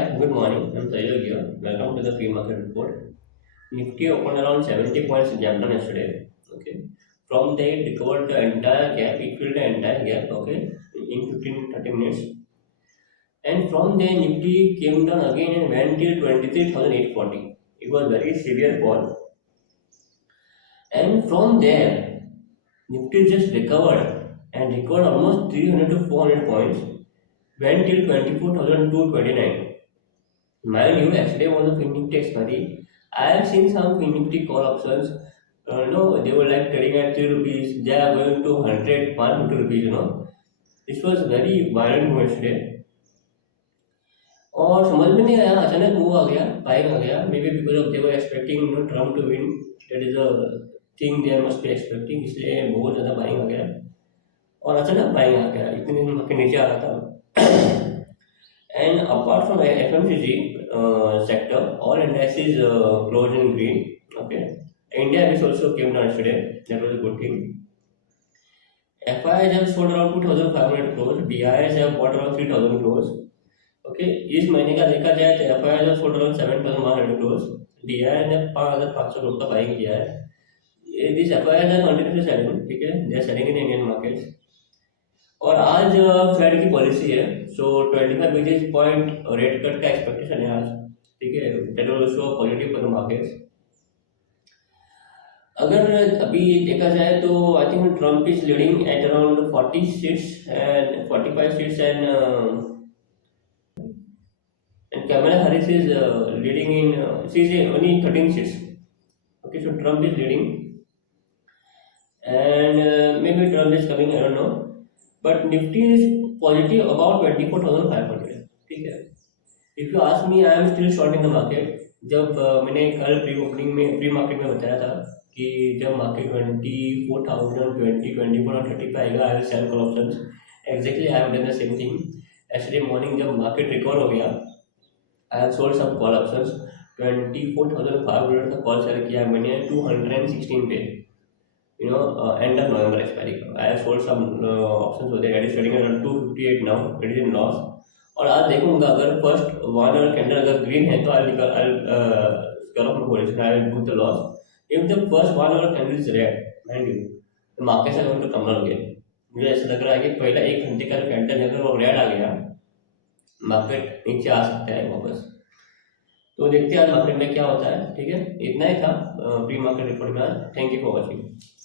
Hi, good morning. I'm Sayed here. Welcome to the pre-market report. Nifty opened around 70 points gap down yesterday. Okay. From there, it recovered the entire gap. It filled the entire gap. Okay. In 15-30 minutes. And from there, Nifty came down again and went till 23,840. It was very severe fall. And from there, Nifty just recovered and recovered almost 300 to 400 points. Went till 24,229. Mind you, yesterday was a Nifty expiry. I have seen some Nifty call options. No, they were like trading at 3 rupees. They are going to 100, 150 rupees. This was very violent move yesterday. और समझ में नहीं आया अचानक move आ गया buying आ गया maybe because of they were expecting Trump to win that is a thing they must be expecting इसलिए बहुत ज़्यादा बाइंग आ गया और अचानक बाइंग आ गया इतने दिन के नीचे आ रहा था and apart from FMCG sector all indices closed in green. Okay, India which also came down yesterday, that was a good thing. FIs have sold around 2,500 crores, DIs have bought around 3,000 crores. Okay इस महीने का देखा जाए तो F I R sold around 7,100 crores, D I ने 5,500 करोड़ का buying किया है. This F I R are continue selling, ठीक है, they are selling in Indian markets. और आज फेड की पॉलिसी है, so 25 basis point rate cut का एक्सपेक्टेशन है आज, ठीक है, that will also positive for the markets. अगर अभी देखा जाए तो I think Trump is leading at around 40 seats and 45 seats and Kamala Harris is leading in, she is only 13 seats. Okay, so Trump is leading, and maybe Trump is coming, I don't know. But Nifty is positive about 24,500. ठीक है. If you ask me, I am still short in the market. जब मैंने कल pre market में बताया था कि जब मार्केट 24,000, 24 और 30 पे आएगा, I will sell call options. Exactly, I have done the same thing. Yesterday morning जब मार्केट रिकवर हो गया, I have sold some call options. 24,500 का कॉल सेल किया मैंने 216 पे, end of November expiry. I have sold some options over there. It is trading around 258 now. It is in loss. और आज देखूंगा अगर फर्स्ट 1 hour कैंडल अगर green है तो I'll scale up my position. I will book the loss. If the first 1 hour candle is red, mind you, the markets are going to come down again. मुझे ऐसा लग रहा है कि पहला 1 घंटे का कैंडल अगर वो रेड आ गया, मार्केट नीचे आ सकता है वापस. तो देखते हैं आज मार्केट में क्या होता है. ठीक है, इतना ही था प्री मार्केट रिपोर्ट में आज. Thank you for watching.